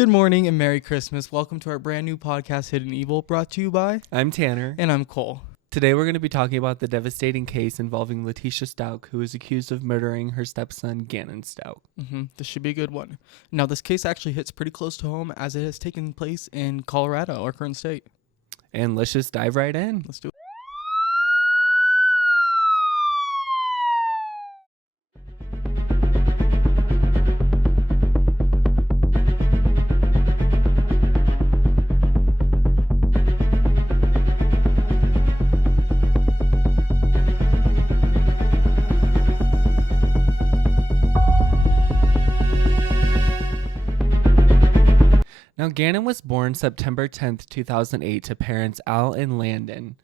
Good morning and Merry Christmas. Welcome to our brand new podcast, Hidden Evil, brought to you by... I'm Tanner. And I'm Cole. Today we're going to be talking about the devastating case involving Letecia Stauch, who is accused of murdering her stepson, Gannon Stauch. This should be a good one. Now, this case actually hits pretty close to home as it has taken place in Colorado, our current state. And let's just dive right in. Let's do it. Now, Gannon was born September 10th, 2008 to parents Al and Landon.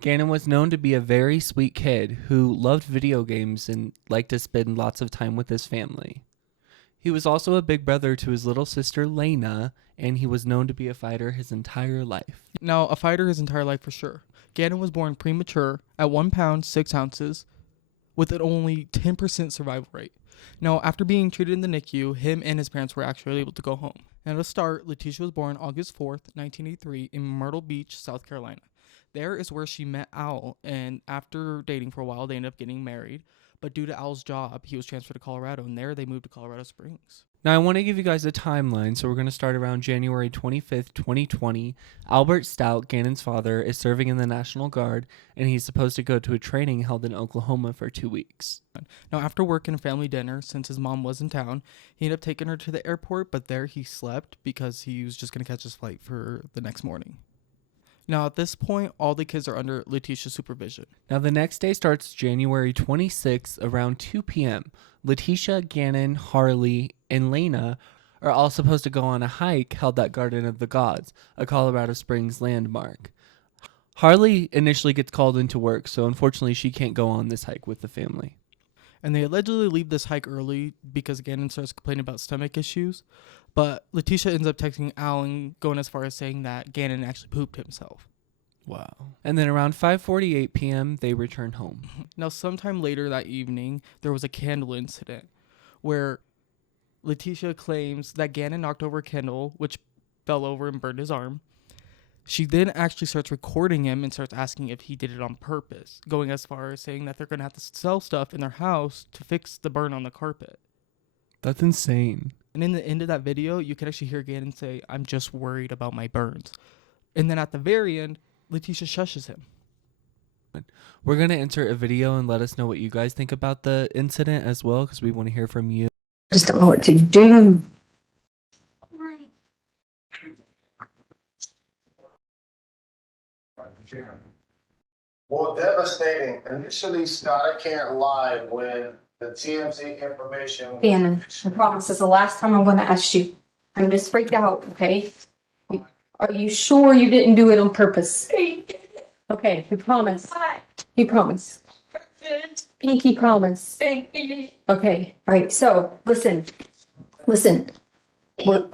Gannon was known to be a very sweet kid who loved video games and liked to spend lots of time with his family. He was also a big brother to his little sister Lena, and he was known to be a fighter his entire life. Now, a fighter his entire life for sure. Gannon was born premature at 1 pound, 6 ounces, with an only 10% survival rate. Now, after being treated in the NICU, him and his parents were actually able to go home. Now, to start, Letecia was born August 4th, 1983 in Myrtle Beach, South Carolina. There is where she met Al, and after dating for a while, they ended up getting married. But due to Al's job, he was transferred to Colorado, and there they moved to Colorado Springs. Now, I want to give you guys a timeline, so we're going to start around January 25th, 2020. Albert Stauch, Gannon's father, is serving in the National Guard, and he's supposed to go to a training held in Oklahoma for 2 weeks. Now, after work and a family dinner, since his mom was in town, he ended up taking her to the airport, but there he slept because he was just going to catch his flight for the next morning. Now, at this point, all the kids are under Letecia's supervision. Now, the next day starts January 26th around 2 p.m. Letecia, Gannon, Harley, and Lena are all supposed to go on a hike held at Garden of the Gods, a Colorado Springs landmark. Harley initially gets called into work, so unfortunately she can't go on this hike with the family. And they allegedly leave this hike early because Gannon starts complaining about stomach issues. But Letecia ends up texting Al and going as far as saying that Gannon actually pooped himself. Wow. And then around 5:48 p.m., they return home. Now, sometime later that evening, there was a candle incident where Letecia claims that Gannon knocked over a candle, which fell over and burned his arm. She then actually starts recording him and starts asking if he did it on purpose, going as far as saying that they're going to have to sell stuff in their house to fix the burn on the carpet. That's insane. And in the end of that video, you can actually hear Gannon say, "I'm just worried about my burns." And then at the very end, Letecia shushes him. We're going to insert a video and let us know what you guys think about the incident as well, because we want to hear from you. I just don't know what to do. Well, devastating. Initially, I can't lie when the TMZ information. Gannon, I promise this is the last time I'm going to ask you. I'm just freaked out, okay? Are you sure you didn't do it on purpose? Okay, we promise. You promise. Pinky promise. Okay, all right, so listen. All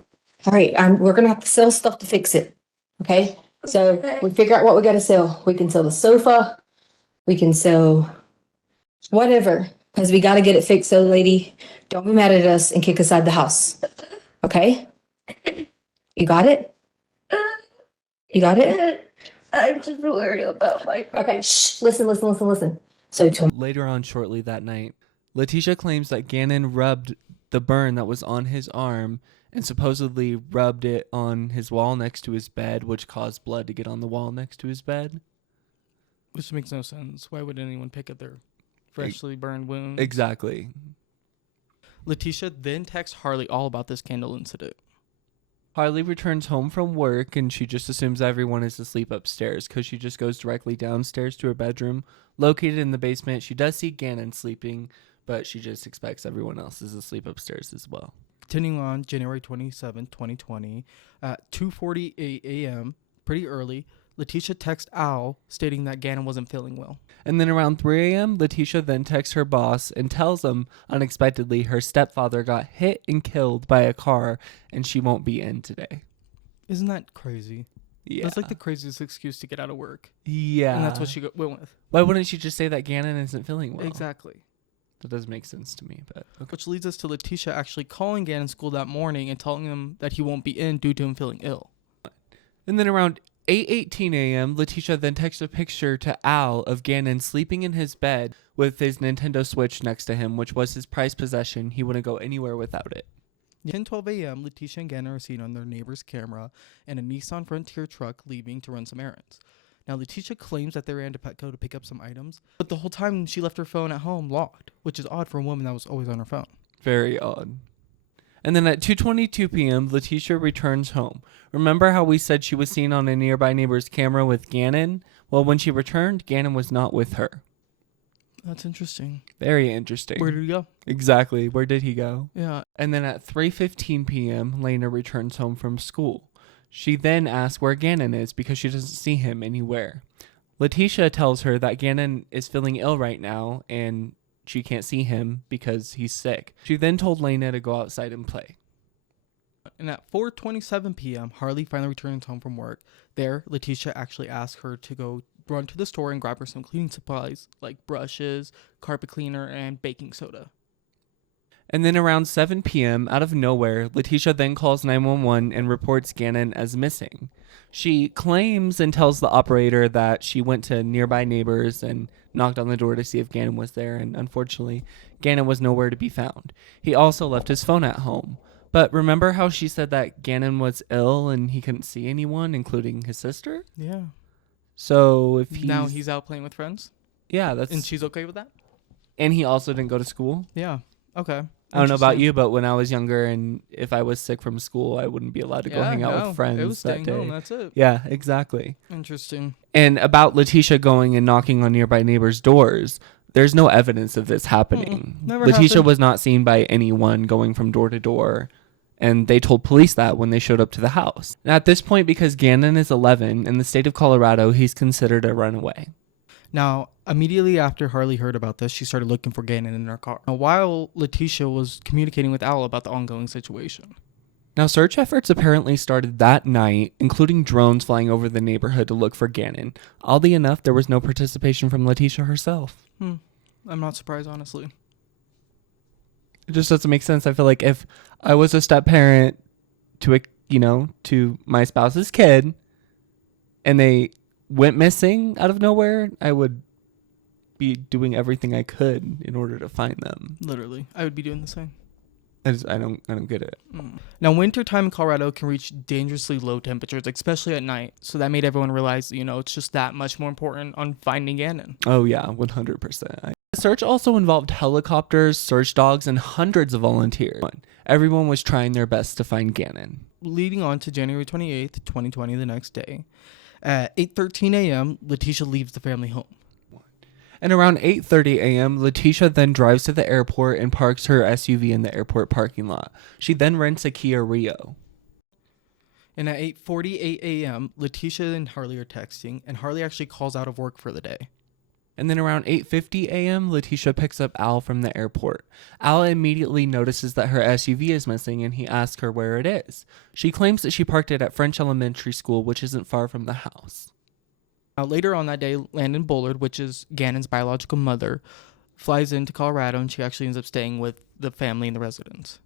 right, we're going to have to sell stuff to fix it, okay? So we figure out what we got to sell. We can sell the sofa. We can sell whatever, because we got to get it fixed. So, lady, don't be mad at us and kick us out of the house. Okay? You got it? You got it? I'm just worried about my... Okay, shh. Listen. So, Later on shortly that night, Letecia claims that Gannon rubbed the burn that was on his arm and supposedly rubbed it on his wall next to his bed, which caused blood to get on the wall next to his bed. Which makes no sense. Why would anyone pick at their freshly burned wound? Exactly. Letecia then texts Harley all about this candle incident. Harley returns home from work and she just assumes everyone is asleep upstairs because she just goes directly downstairs to her bedroom. Located in the basement, she does see Gannon sleeping, but she just expects everyone else is asleep upstairs as well. Continuing on January 27, 2020, at 2:48 a.m., pretty early, Letecia texts Al stating that Gannon wasn't feeling well. And then around 3 a.m., Letecia then texts her boss and tells him, unexpectedly, her stepfather got hit and killed by a car and she won't be in today. Isn't that crazy? Yeah. That's like the craziest excuse to get out of work. Yeah. And that's what she went with. Why wouldn't she just say that Gannon isn't feeling well? Exactly. That doesn't make sense to me, but okay. Which leads us to Letecia actually calling Gannon school that morning and telling him that he won't be in due to him feeling ill. And then around 8:18 a.m., Letecia then texts a picture to Al of Gannon sleeping in his bed with his Nintendo Switch next to him, which was his prized possession. He wouldn't go anywhere without it. 10:12 a.m., Letecia and Gannon are seen on their neighbor's camera in a Nissan Frontier truck leaving to run some errands. Now, Letecia claims that they ran to Petco to pick up some items, but the whole time she left her phone at home locked, which is odd for a woman that was always on her phone. Very odd. And then at 2:22 p.m., Letecia returns home. Remember how we said she was seen on a nearby neighbor's camera with Gannon? Well, when she returned, Gannon was not with her. That's interesting. Very interesting. Where did he go? Exactly. Where did he go? Yeah. And then at 3:15 p.m., Lena returns home from school. She then asks where Gannon is because she doesn't see him anywhere. Letecia tells her that Gannon is feeling ill right now and she can't see him because he's sick. She then told Lena to go outside and play. And at 4:27 p.m., Harley finally returns home from work. There, Letecia actually asks her to go run to the store and grab her some cleaning supplies like brushes, carpet cleaner, and baking soda. And then around 7 p.m., out of nowhere, Letecia then calls 911 and reports Gannon as missing. She claims and tells the operator that she went to nearby neighbors and knocked on the door to see if Gannon was there, and unfortunately, Gannon was nowhere to be found. He also left his phone at home. But remember how she said that Gannon was ill and he couldn't see anyone, including his sister? Yeah. So if Now he's out playing with friends? Yeah, that's... And she's okay with that? And he also didn't go to school? Yeah. Okay. I don't know about you, but when I was younger and if I was sick from school, I wouldn't be allowed to go hang out with friends it was that staying day. home, that's it. Yeah, exactly. Interesting. And about Letecia going and knocking on nearby neighbors' doors, there's no evidence of this happening. Never Letecia happened. was not seen by anyone going from door to door, and they told police that when they showed up to the house. And at this point, because Gannon is 11, in the state of Colorado, he's considered a runaway. Now, immediately after Harley heard about this, she started looking for Gannon in her car. Now, while Letecia was communicating with Al about the ongoing situation. Now, search efforts apparently started that night, including drones flying over the neighborhood to look for Gannon. Oddly enough, there was no participation from Letecia herself. I'm not surprised, honestly. It just doesn't make sense. I feel like if I was a step parent to to my spouse's kid and they went missing out of nowhere, I would be doing everything I could in order to find them. Literally. I would be doing the same. I don't get it. Now, wintertime in Colorado can reach dangerously low temperatures, especially at night. So that made everyone realize, it's just that much more important on finding Gannon. Oh, yeah, 100%. The search also involved helicopters, search dogs, and hundreds of volunteers. Everyone was trying their best to find Gannon. Leading on to January 28th, 2020, the next day. At 8:13 a.m., Letecia leaves the family home. And around 8:30 a.m., Letecia then drives to the airport and parks her SUV in the airport parking lot. She then rents a Kia Rio. And at 8:48 a.m., Letecia and Harley are texting, and Harley actually calls out of work for the day. And then around 8:50 a.m., Letecia picks up Al from the airport. Al immediately notices that her SUV is missing, and he asks her where it is. She claims that she parked it at French Elementary School, which isn't far from the house. Now, later on that day, Landon Bullard, which is Gannon's biological mother, flies into Colorado, and she actually ends up staying with the family and the residents.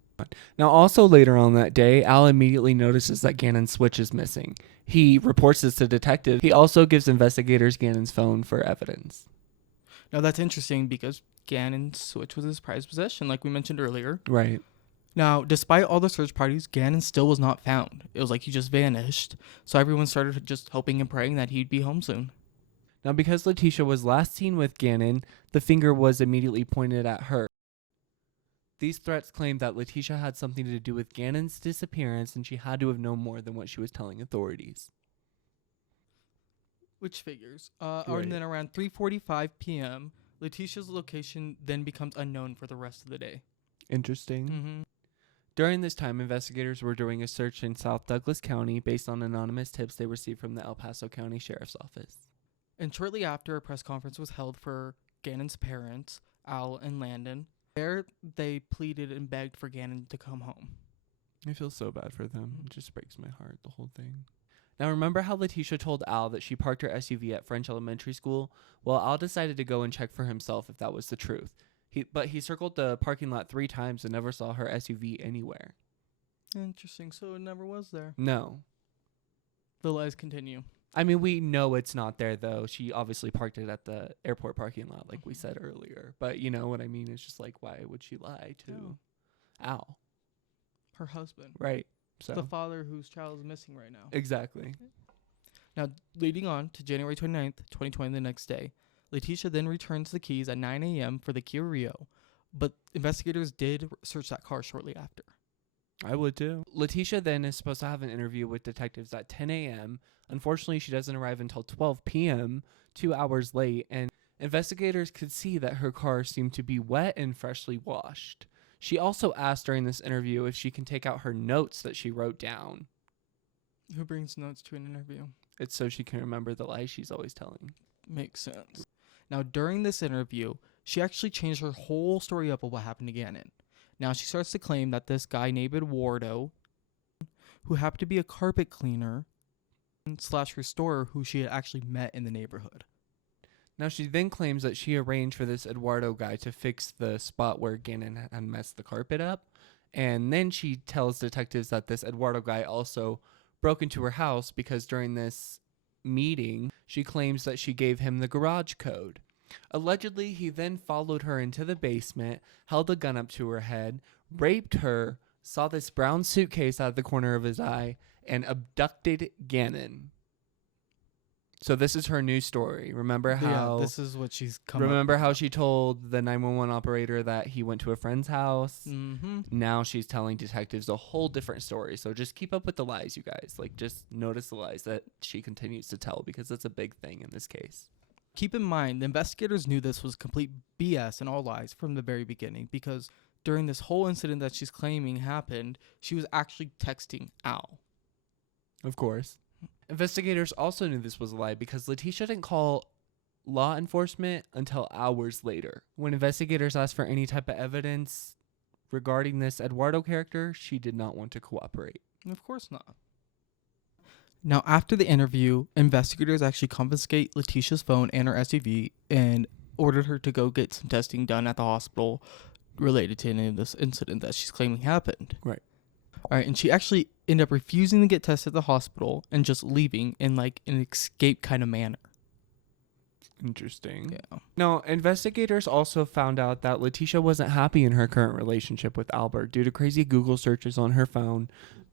Now, also later on that day, Al immediately notices that Gannon's switch is missing. He reports this to detectives. He also gives investigators Gannon's phone for evidence. Now, that's interesting because Gannon's switch was his prized possession, like we mentioned earlier. Right. Now, despite all the search parties, Gannon still was not found. It was like he just vanished. So everyone started just hoping and praying that he'd be home soon. Now, because Letecia was last seen with Gannon, the finger was immediately pointed at her. These threats claimed that Letecia had something to do with Gannon's disappearance, and she had to have known more than what she was telling authorities. Which figures. Right. And then around 3:45 p.m., Letecia's location then becomes unknown for the rest of the day. Interesting. During this time, investigators were doing a search in South Douglas County based on anonymous tips they received from the El Paso County Sheriff's Office. And shortly after, a press conference was held for Gannon's parents, Al and Landon. There, they pleaded and begged for Gannon to come home. I feel so bad for them. It just breaks my heart, the whole thing. Now, remember how Letecia told Al that she parked her SUV at French Elementary School? Well, Al decided to go and check for himself if that was the truth. But he circled the parking lot 3 times and never saw her SUV anywhere. Interesting. So it never was there. No. The lies continue. I mean, we know it's not there, though. She obviously parked it at the airport parking lot, like we said earlier. But you know what I mean? It's just like, why would she lie to Al? Her husband. Right. So The father whose child is missing right now. exactly. Now, leading on to January 29th, 2020, the next day, Letecia then returns the keys at 9 a.m. for the Kia Rio, but investigators did search that car shortly after. I would too. Letecia then is supposed to have an interview with detectives at 10 a.m. Unfortunately, she doesn't arrive until 12 p.m., 2 hours late, and investigators could see that her car seemed to be wet and freshly washed. She also asked during this interview if she can take out her notes that she wrote down. Who brings notes to an interview? It's so she can remember the lies she's always telling. Makes sense. Now, during this interview, she actually changed her whole story up of what happened to Gannon. Now, she starts to claim that this guy named Eduardo, who happened to be a carpet cleaner / restorer who she had actually met in the neighborhood. Now, she then claims that she arranged for this Eduardo guy to fix the spot where Gannon had messed the carpet up. And then she tells detectives that this Eduardo guy also broke into her house because during this meeting, she claims that she gave him the garage code. Allegedly, he then followed her into the basement, held a gun up to her head, raped her, saw this brown suitcase out of the corner of his eye, and abducted Gannon. So this is her new story. Remember how this is what she's come remember up how she told the 911 operator that he went to a friend's house? Mm-hmm. Now she's telling detectives a whole different story. So just keep up with the lies, you guys. Like, just notice the lies that she continues to tell, because that's a big thing in this case. Keep in mind, the investigators knew this was complete BS and all lies from the very beginning, because during this whole incident that she's claiming happened, she was actually texting Al. Of course. Investigators also knew this was a lie because Letecia didn't call law enforcement until hours later. When investigators asked for any type of evidence regarding this Eduardo character, she did not want to cooperate. Of course not. Now, after the interview, investigators actually confiscate Letecia's phone and her SUV and ordered her to go get some testing done at the hospital related to any of this incident that she's claiming happened. Right. All right, and she actually ended up refusing to get tested at the hospital and just leaving in like an escape kind of manner. Interesting. Yeah. Now, investigators also found out that Letecia wasn't happy in her current relationship with Albert due to crazy Google searches on her phone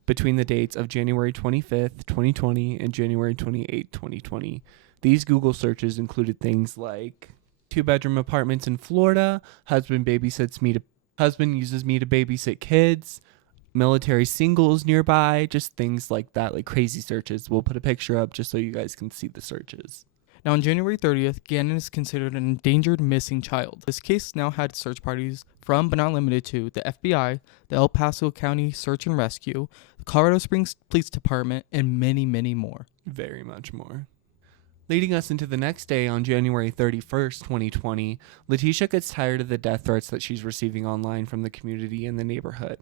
between the dates of January 25th, 2020 and January 28th, 2020. These Google searches included things like 2-bedroom apartments in Florida, husband uses me to babysit kids, military singles nearby, just things like that, like crazy searches. We'll put a picture up just so you guys can see the searches. Now, on January 30th, Gannon is considered an endangered missing child. This case now had search parties from, but not limited to, the FBI, the El Paso County Search and Rescue, the Colorado Springs Police Department, and many, many more. Very much more. Leading us into the next day on January 31st, 2020, Letecia gets tired of the death threats that she's receiving online from the community and the neighborhood.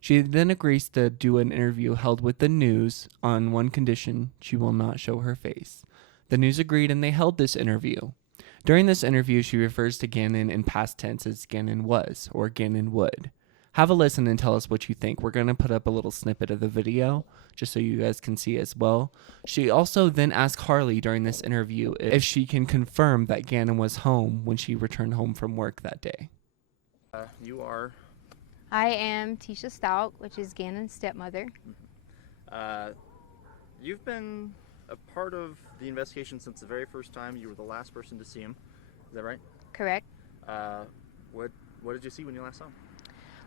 She then agrees to do an interview held with the news on one condition: she will not show her face. The news agreed and they held this interview. During this interview, she refers to Gannon in past tense as Gannon was or Gannon would. Have a listen and tell us what you think. We're going to put up a little snippet of the video just so you guys can see as well. She also then asked Harley during this interview if she can confirm that Gannon was home when she returned home from work that day. You are, I am Tisha Stauch, which is Gannon's stepmother. you've been a part of the investigation since the very first time. You were the last person to see him. Is that right? Correct. What did you see when you last saw him?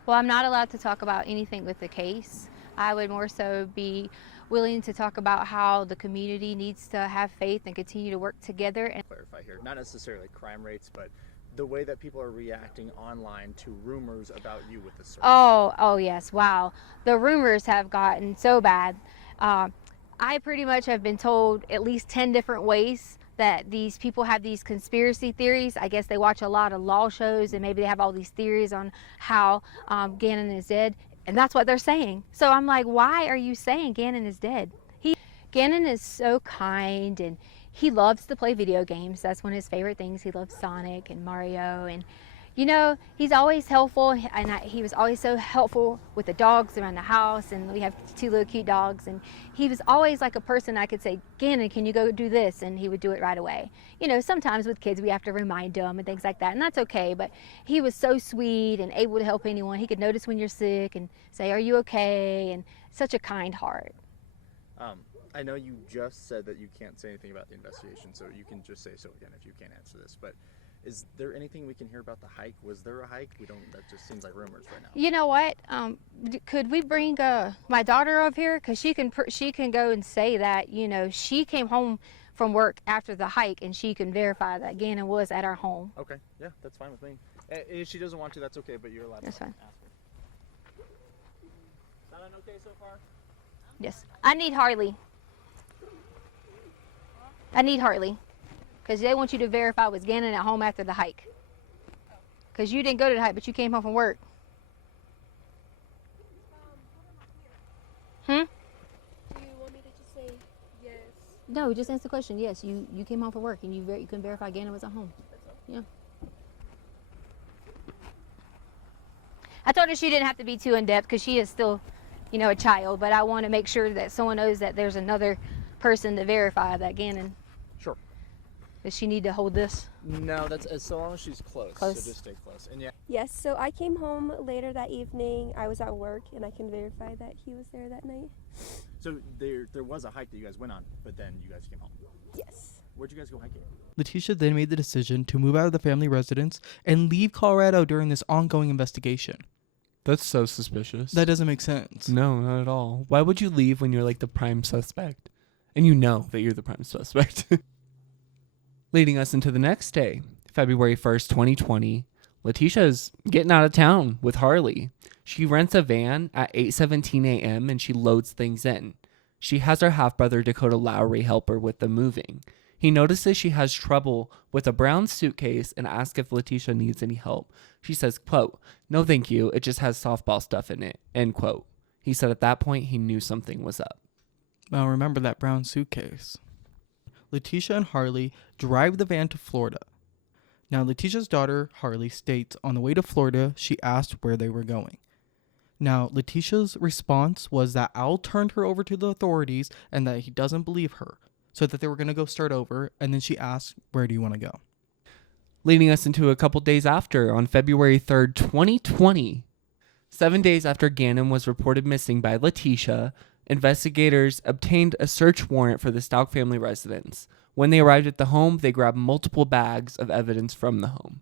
Well, I'm not allowed to talk about anything with the case. I would more so be willing to talk about how the community needs to have faith and continue to work together. And Clarify here, not necessarily crime rates, but the way that people are reacting online to rumors about you with the search. oh yes, wow. The rumors have gotten so bad. I pretty much have been told at least 10 different ways that these people have these conspiracy theories. I guess they watch a lot of law shows and maybe they have all these theories on how Gannon is dead. And that's what they're saying. So I'm like, why are you saying Gannon is dead? Gannon is so kind and he loves to play video games. That's one of his favorite things. He loves Sonic and Mario, and He's always helpful, and he was always so helpful with the dogs around the house, and we have 2 little cute dogs, and he was always like a person I could say, Gannon, can you go do this? And he would do it right away. Sometimes with kids we have to remind them and things like that, and that's okay, but he was so sweet and able to help anyone. He could notice when you're sick and say, are you okay? And such a kind heart. I know you just said that you can't say anything about the investigation, so you can just say so again if you can't answer this, but is there anything we can hear about the hike? Was there a hike? That just seems like rumors right now. You know what? Could we bring my daughter over here? Because she can go and say that, she came home from work after the hike, and she can verify that Gannon was at our home. Okay, yeah, that's fine with me. If she doesn't want to, that's okay, but you're allowed to ask her. Sound okay so far? Yes. I need Harley. Because they want you to verify was Gannon at home after the hike. Because you didn't go to the hike, but you came home from work. Do you want me to just say yes? No, just answer the question. Yes, you came home from work, and you can verify Gannon was at home. Yeah. I told her she didn't have to be too in-depth because she is still, a child. But I want to make sure that someone knows that there's another person to verify that Gannon. Sure. Does she need to hold this? No, that's as so long as she's close. Close. So just stay close. And yeah. Yes, so I came home later that evening. I was at work, and I can verify that he was there that night. So there was a hike that you guys went on, but then you guys came home. Yes. Where'd you guys go hiking? Letecia then made the decision to move out of the family residence and leave Colorado during this ongoing investigation. That's so suspicious. That doesn't make sense. No, not at all. Why would you leave when you're like the prime suspect? And you know that you're the prime suspect. Leading us into the next day, February 1st, 2020, Leticia's getting out of town with Harley. She rents a van at 8:17 a.m. and she loads things in. She has her half-brother Dakota Lowry help her with the moving. He notices she has trouble with a brown suitcase and asks if Letecia needs any help. She says, quote, "No thank you, it just has softball stuff in it," end quote. He said at that point he knew something was up. Well, remember that brown suitcase. Letecia and Harley drive the van to Florida. Now, Leticia's daughter, Harley, states on the way to Florida, she asked where they were going. Now, Leticia's response was that Al turned her over to the authorities and that he doesn't believe her, so that they were going to go start over, and then she asked, where do you want to go? Leading us into a couple days after, on February 3rd, 2020, 7 days after Gannon was reported missing by Letecia, investigators obtained a search warrant for the Stauch family residence. When they arrived at the home, they grabbed multiple bags of evidence from the home.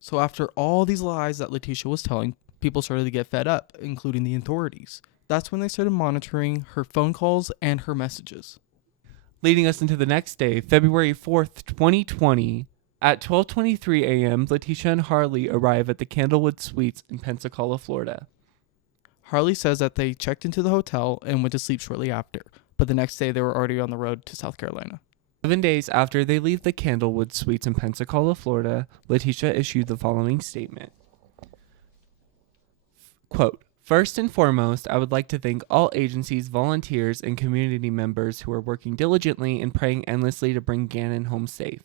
So after all these lies that Letecia was telling, people started to get fed up, including the authorities. That's when they started monitoring her phone calls and her messages. Leading us into the next day, February 4th, 2020, at 12:23 a.m., Letecia and Harley arrive at the Candlewood Suites in Pensacola, Florida. Harley says that they checked into the hotel and went to sleep shortly after, but the next day they were already on the road to South Carolina. 7 days after they leave the Candlewood Suites in Pensacola, Florida, Letecia issued the following statement. Quote, "First and foremost, I would like to thank all agencies, volunteers, and community members who are working diligently and praying endlessly to bring Gannon home safe.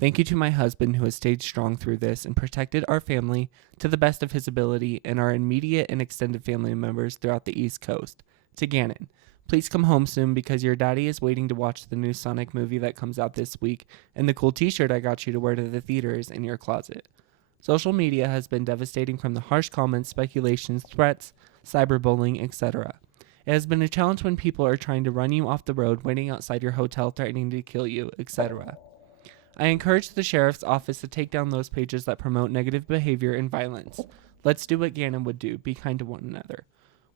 Thank you to my husband who has stayed strong through this and protected our family to the best of his ability and our immediate and extended family members throughout the East Coast. To Gannon, please come home soon because your daddy is waiting to watch the new Sonic movie that comes out this week, and the cool t-shirt I got you to wear to the theater is in your closet. Social media has been devastating from the harsh comments, speculations, threats, cyberbullying, etc. It has been a challenge when people are trying to run you off the road, waiting outside your hotel, threatening to kill you, etc. I encourage the sheriff's office to take down those pages that promote negative behavior and violence. Let's do what Gannon would do, be kind to one another.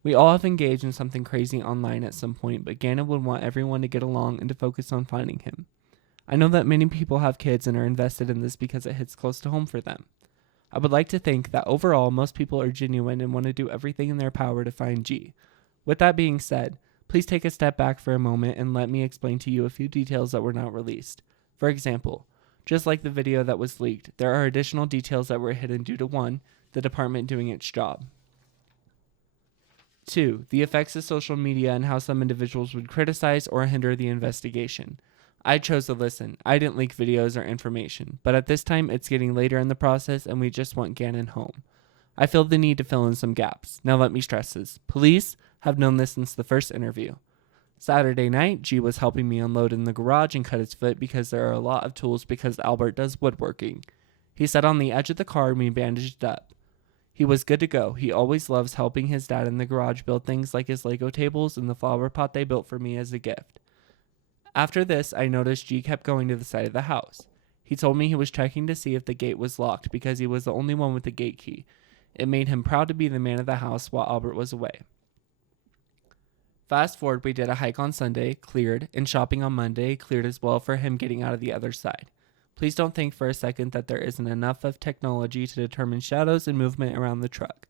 We all have engaged in something crazy online at some point, but Gannon would want everyone to get along and to focus on finding him. I know that many people have kids and are invested in this because it hits close to home for them. I would like to think that overall most people are genuine and want to do everything in their power to find G. With that being said, please take a step back for a moment and let me explain to you a few details that were not released. For example, just like the video that was leaked, there are additional details that were hidden due to 1, the department doing its job. 2, the effects of social media and how some individuals would criticize or hinder the investigation. I chose to listen. I didn't leak videos or information, but at this time it's getting later in the process and we just want Gannon home. I feel the need to fill in some gaps. Now let me stress this. Police have known this since the first interview. Saturday night, G was helping me unload in the garage and cut his foot because there are a lot of tools because Albert does woodworking. He sat on the edge of the car and we bandaged up. He was good to go. He always loves helping his dad in the garage build things like his Lego tables and the flower pot they built for me as a gift. After this, I noticed G kept going to the side of the house. He told me he was checking to see if the gate was locked because he was the only one with the gate key. It made him proud to be the man of the house while Albert was away. Fast forward, we did a hike on Sunday, cleared, and shopping on Monday, cleared as well for him getting out of the other side. Please don't think for a second that there isn't enough of technology to determine shadows and movement around the truck.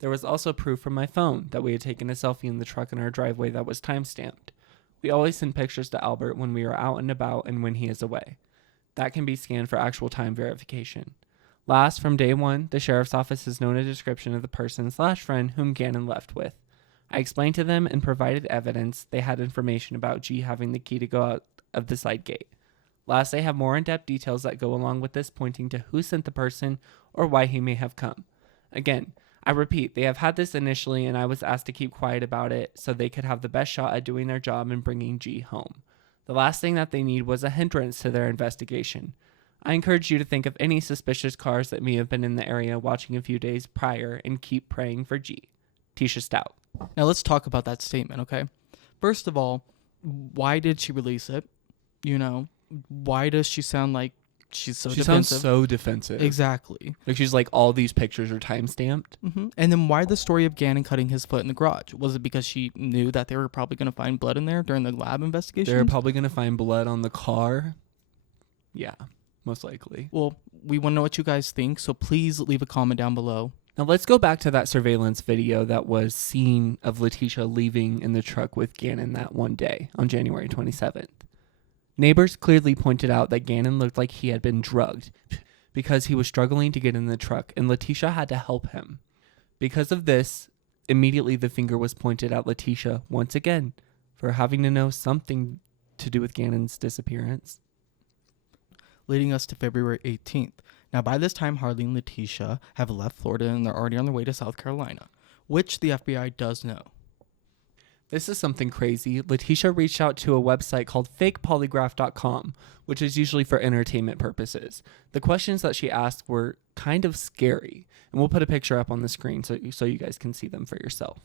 There was also proof from my phone that we had taken a selfie in the truck in our driveway that was time-stamped. We always send pictures to Albert when we are out and about and when he is away. That can be scanned for actual time verification. Last, from day one, the sheriff's office has known a description of the person/friend whom Gannon left with. I explained to them and provided evidence they had information about G having the key to go out of the side gate. Last, they have more in-depth details that go along with this, pointing to who sent the person or why he may have come. Again, I repeat, they have had this initially and I was asked to keep quiet about it so they could have the best shot at doing their job and bringing G home. The last thing that they need was a hindrance to their investigation. I encourage you to think of any suspicious cars that may have been in the area watching a few days prior and keep praying for G. Letecia Stauch. Now let's talk about that statement, okay? First of all, why did she release it? You know, why does she sound like she's so She defensive? sounds so defensive. Exactly. Like she's like, all these pictures are time-stamped. And then why the story of Gannon cutting his foot in the garage? Was it because she knew that they were probably going to find blood in there during the lab investigation? They're probably going to find blood on the car. Yeah, most likely. Well, we want to know what you guys think, so please leave a comment down below. Now let's go back to that surveillance video that was seen of Letecia leaving in the truck with Gannon that one day on January 27th. Neighbors clearly pointed out that Gannon looked like he had been drugged because he was struggling to get in the truck and Letecia had to help him. Because of this, immediately the finger was pointed at Letecia once again for having to know something to do with Gannon's disappearance. Leading us to February 18th. Now, by this time, Harley and Letecia have left Florida and they're already on their way to South Carolina, which the FBI does know. This is something crazy. Letecia reached out to a website called fakepolygraph.com, which is usually for entertainment purposes. The questions that she asked were kind of scary, and we'll put a picture up on the screen so you guys can see them for yourself.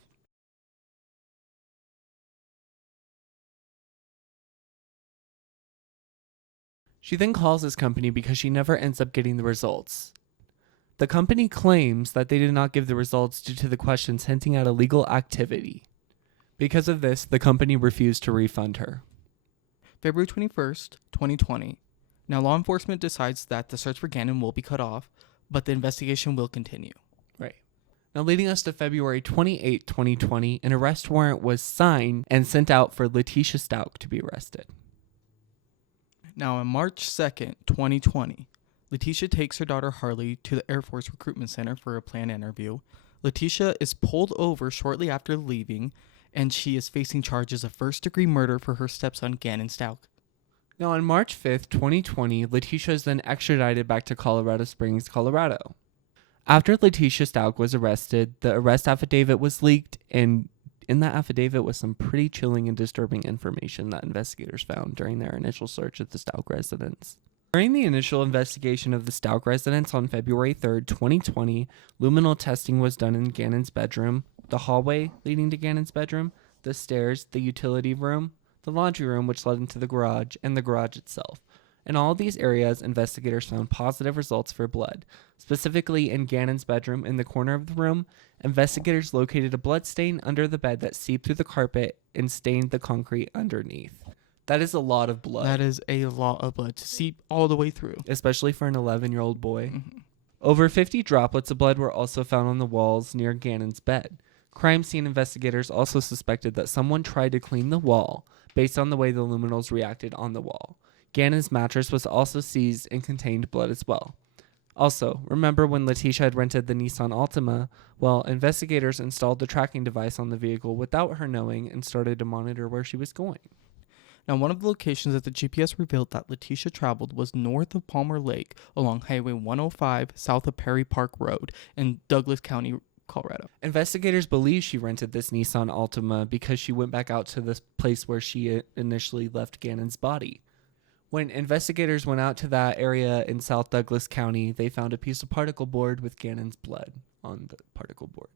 She then calls this company because she never ends up getting the results. The company claims that they did not give the results due to the questions hinting at illegal activity. Because of this, the company refused to refund her. February 21st, 2020. Now, law enforcement decides that the search for Gannon will be cut off, but the investigation will continue. Right. Now, leading us to February 28, 2020, an arrest warrant was signed and sent out for Letecia Stauch to be arrested. Now, on March 2nd, 2020, Letecia takes her daughter Harley to the Air Force Recruitment Center for a planned interview. Letecia is pulled over shortly after leaving, and she is facing charges of first-degree murder for her stepson, Gannon Stauch. Now, on March 5th, 2020, Letecia is then extradited back to Colorado Springs, Colorado. After Letecia Stauch was arrested, the arrest affidavit was leaked, and in that affidavit was some pretty chilling and disturbing information that investigators found during their initial search of the Stauch residence. During the initial investigation of the Stauch residence on February 3rd, 2020, luminol testing was done in Gannon's bedroom, the hallway leading to Gannon's bedroom, the stairs, the utility room, the laundry room which led into the garage, and the garage itself. In all of these areas, investigators found positive results for blood. Specifically in Gannon's bedroom, in the corner of the room, investigators located a blood stain under the bed that seeped through the carpet and stained the concrete underneath. That is a lot of blood. That is a lot of blood to seep all the way through. Especially for an 11-year-old boy. Mm-hmm. Over 50 droplets of blood were also found on the walls near Gannon's bed. Crime scene investigators also suspected that someone tried to clean the wall based on the way the luminols reacted on the wall. Gannon's mattress was also seized and contained blood as well. Also, remember when Letecia had rented the Nissan Altima? Well, investigators installed the tracking device on the vehicle without her knowing and started to monitor where she was going. Now, one of the locations that the GPS revealed that Letecia traveled was north of Palmer Lake along Highway 105 south of Perry Park Road in Douglas County, Colorado. Investigators believe she rented this Nissan Altima because she went back out to the place where she initially left Gannon's body. When investigators went out to that area in South Douglas County, they found a piece of particle board with Gannon's blood on the particle board.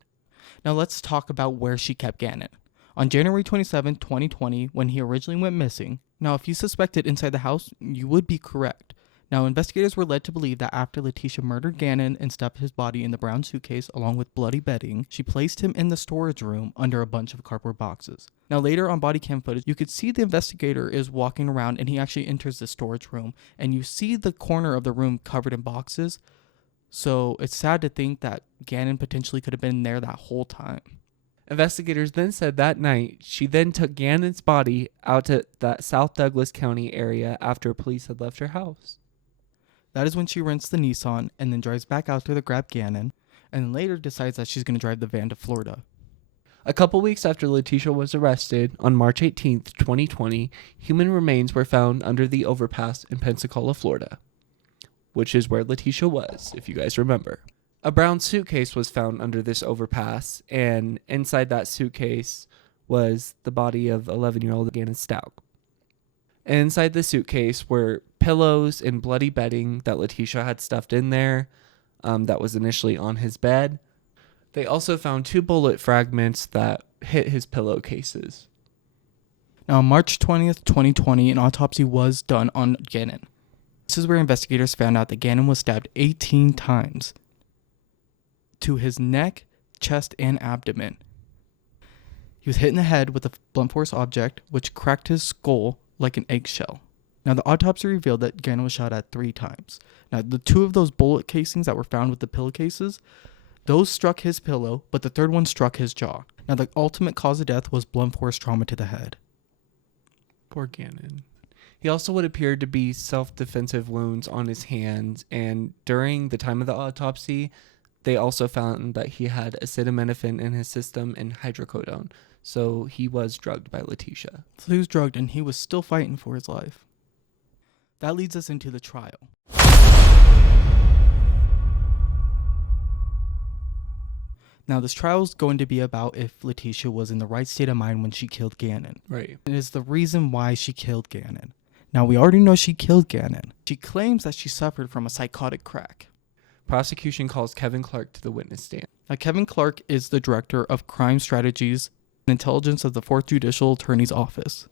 Now, let's talk about where she kept Gannon. On January 27, 2020, when he originally went missing, now if you suspected inside the house, you would be correct. Now, investigators were led to believe that after Letecia murdered Gannon and stuffed his body in the brown suitcase along with bloody bedding, she placed him in the storage room under a bunch of cardboard boxes. Now, later on body cam footage, you could see the investigator is walking around and he actually enters the storage room, and you see the corner of the room covered in boxes. So it's sad to think that Gannon potentially could have been there that whole time. Investigators then said that night she then took Gannon's body out to that South Douglas County area after police had left her house. That is when she rents the Nissan and then drives back out there to grab Gannon, and then later decides that she's going to drive the van to Florida. A couple weeks after Letecia was arrested, on March 18th, 2020, human remains were found under the overpass in Pensacola, Florida, which is where Letecia was, if you guys remember. A brown suitcase was found under this overpass, and inside that suitcase was the body of 11-year-old Gannon Stauch. And inside the suitcase were pillows and bloody bedding that Letecia had stuffed in there that was initially on his bed. They also found 2 bullet fragments that hit his pillowcases. Now, on March 20th, 2020, an autopsy was done on Gannon. This is where investigators found out that Gannon was stabbed 18 times to his neck, chest, and abdomen. He was hit in the head with a blunt force object, which cracked his skull like an eggshell. Now, the autopsy revealed that Gannon was shot at 3 times. Now, the 2 of those bullet casings that were found with the pillowcases, those struck his pillow, but the 3rd one struck his jaw. Now, the ultimate cause of death was blunt force trauma to the head. Poor Gannon. He also would appear to be self-defensive wounds on his hands, and during the time of the autopsy, they also found that he had acetaminophen in his system and hydrocodone. So he was drugged by Letecia. So he was drugged and he was still fighting for his life. That leads us into the trial. Now, this trial is going to be about if Letecia was in the right state of mind when she killed Gannon. Right. It is the reason why she killed Gannon. Now, we already know she killed Gannon. She claims that she suffered from a psychotic crack. Prosecution calls Kevin Clark to the witness stand. Now, Kevin Clark is the director of crime strategies and intelligence of the 4th Judicial Attorney's Office.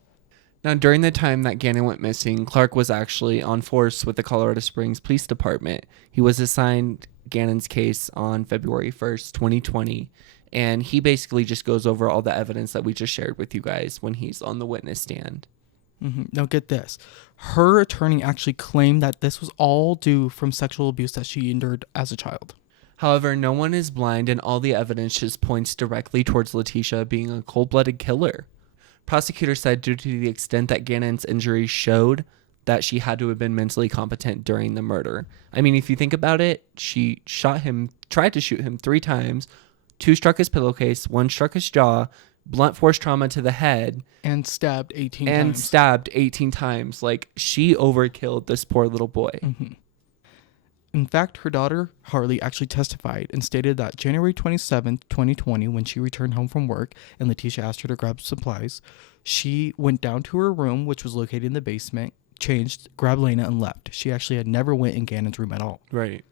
Now, during the time that Gannon went missing, Clark was actually on force with the Colorado Springs Police Department. He was assigned Gannon's case on February 1st, 2020, and he basically just goes over all the evidence that we just shared with you guys when he's on the witness stand. Now, get this. Her attorney actually claimed that this was all due from sexual abuse that she endured as a child. However, no one is blind, and all the evidence just points directly towards Letecia being a cold-blooded killer. Prosecutors said due to the extent that Gannon's injuries showed that she had to have been mentally competent during the murder. I mean, if you think about it, she tried to shoot him 3 times. 2 struck his pillowcase, 1 struck his jaw, blunt force trauma to the head. And stabbed 18 times. Like, she overkilled this poor little boy. Mm-hmm. In fact, her daughter, Harley, actually testified and stated that January 27th, 2020, when she returned home from work and Letecia asked her to grab supplies, she went down to her room, which was located in the basement, changed, grabbed Lena, and left. She actually had never went in Gannon's room at all. Right.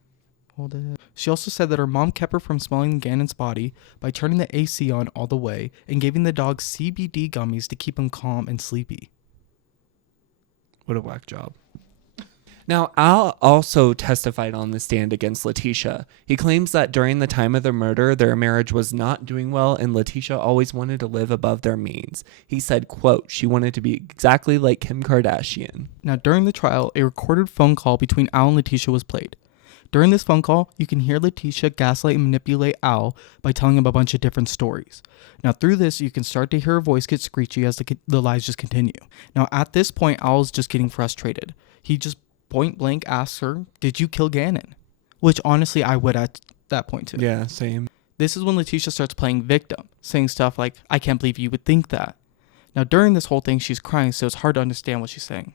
Hold it. She also said that her mom kept her from smelling Gannon's body by turning the AC on all the way and giving the dog CBD gummies to keep him calm and sleepy. What a whack job. Now, Al also testified on the stand against Letecia. He claims that during the time of the murder, their marriage was not doing well and Letecia always wanted to live above their means. He said, quote, she wanted to be exactly like Kim Kardashian. Now, during the trial, a recorded phone call between Al and Letecia was played. During this phone call, you can hear Letecia gaslight and manipulate Al by telling him a bunch of different stories. Now, through this, you can start to hear her voice get screechy as the lies just continue. Now, at this point, Al's just getting frustrated. He just point blank asks her, did you kill Gannon? Which, honestly, I would at that point too. Yeah, same. This is when Letecia starts playing victim, saying stuff like, I can't believe you would think that. Now, during this whole thing, she's crying, so it's hard to understand what she's saying.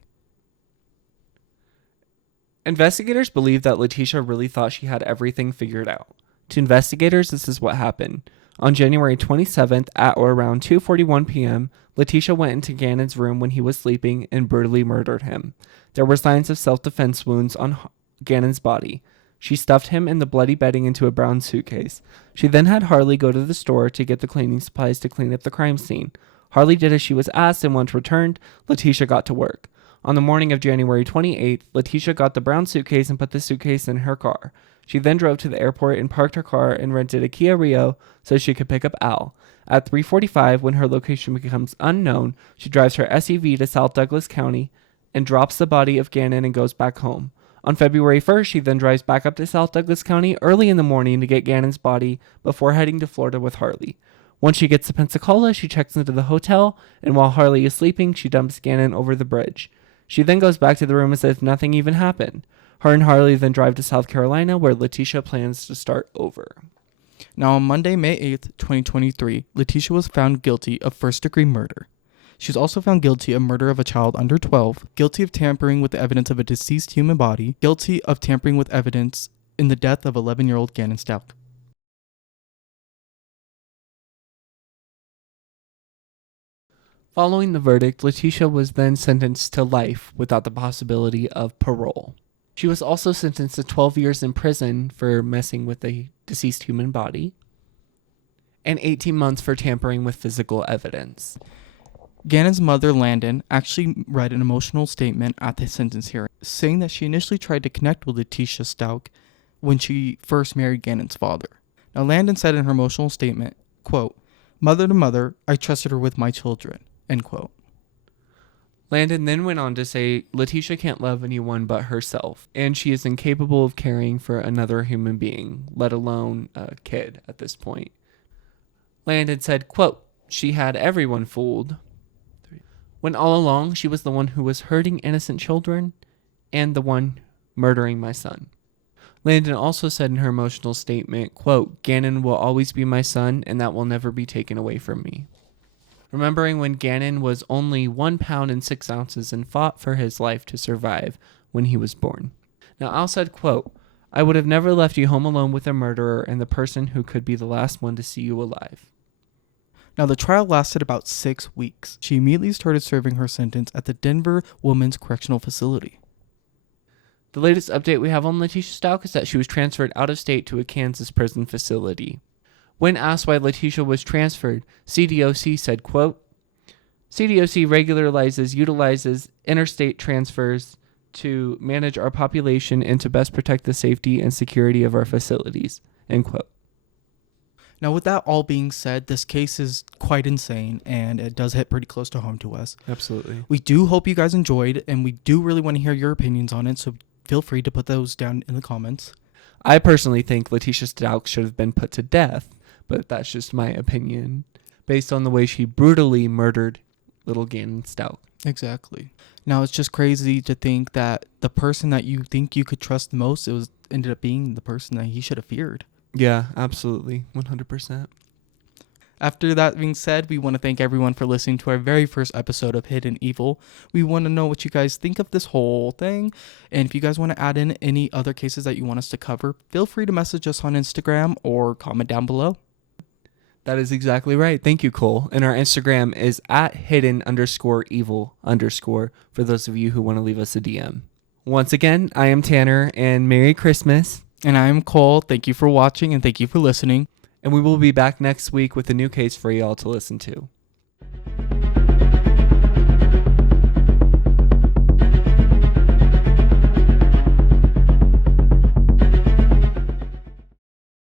Investigators believe that Letecia really thought she had everything figured out. To investigators, this is what happened. On January 27th at or around 2:41 p.m., Letecia went into Gannon's room when he was sleeping and brutally murdered him. There were signs of self-defense wounds on Gannon's body. She stuffed him and the bloody bedding into a brown suitcase. She then had Harley go to the store to get the cleaning supplies to clean up the crime scene. Harley did as she was asked, and once returned, Letecia got to work. On the morning of January 28th, Letecia got the brown suitcase and put the suitcase in her car. She then drove to the airport and parked her car and rented a Kia Rio so she could pick up Al. At 3:45, when her location becomes unknown, she drives her SUV to South Douglas County and drops the body of Gannon and goes back home. On February 1st, she then drives back up to South Douglas County early in the morning to get Gannon's body before heading to Florida with Harley. Once she gets to Pensacola, she checks into the hotel, and while Harley is sleeping, she dumps Gannon over the bridge. She then goes back to the room as if nothing even happened. Her and Harley then drive to South Carolina, where Letecia plans to start over. Now, on Monday, May 8th, 2023, Letecia was found guilty of first-degree murder. She was also found guilty of murder of a child under 12, guilty of tampering with the evidence of a deceased human body, guilty of tampering with evidence in the death of 11-year-old Gannon Stauch. Following the verdict, Letecia was then sentenced to life without the possibility of parole. She was also sentenced to 12 years in prison for messing with a deceased human body and 18 months for tampering with physical evidence. Gannon's mother, Landon, actually read an emotional statement at the sentence hearing, saying that she initially tried to connect with Letecia Stauch when she first married Gannon's father. Now, Landon said in her emotional statement, quote, "Mother to mother, I trusted her with my children," end quote. Landon then went on to say Letecia can't love anyone but herself, and she is incapable of caring for another human being, let alone a kid at this point. Landon said, quote, "She had everyone fooled, when all along she was the one who was hurting innocent children and the one murdering my son." Landon also said in her emotional statement, quote, "Gannon will always be my son, and that will never be taken away from me." Remembering when Gannon was only 1 pound and 6 ounces and fought for his life to survive when he was born. Now, Al said, quote, "I would have never left you home alone with a murderer and the person who could be the last one to see you alive." Now, the trial lasted about 6 weeks. She immediately started serving her sentence at the Denver Women's Correctional Facility. The latest update we have on Letecia Stauch is that she was transferred out of state to a Kansas prison facility. When asked why Letecia was transferred, CDOC said, quote, "CDOC utilizes interstate transfers to manage our population and to best protect the safety and security of our facilities," end quote. Now, with that all being said, this case is quite insane, and it does hit pretty close to home to us. Absolutely. We do hope you guys enjoyed, and we do really want to hear your opinions on it, so feel free to put those down in the comments. I personally think Letecia Stauch should have been put to death, but that's just my opinion, based on the way she brutally murdered little Gannon Stauch. Exactly. Now, it's just crazy to think that the person that you think you could trust the most, ended up being the person that he should have feared. Yeah, absolutely. 100%. After that being said, we want to thank everyone for listening to our very first episode of Hidden Evil. We want to know what you guys think of this whole thing. And if you guys want to add in any other cases that you want us to cover, feel free to message us on Instagram or comment down below. That is exactly right. Thank you, Cole. And our Instagram is at hidden_evil_ for those of you who want to leave us a DM. Once again, I am Tanner, and Merry Christmas. And I am Cole. Thank you for watching and thank you for listening. And we will be back next week with a new case for y'all to listen to.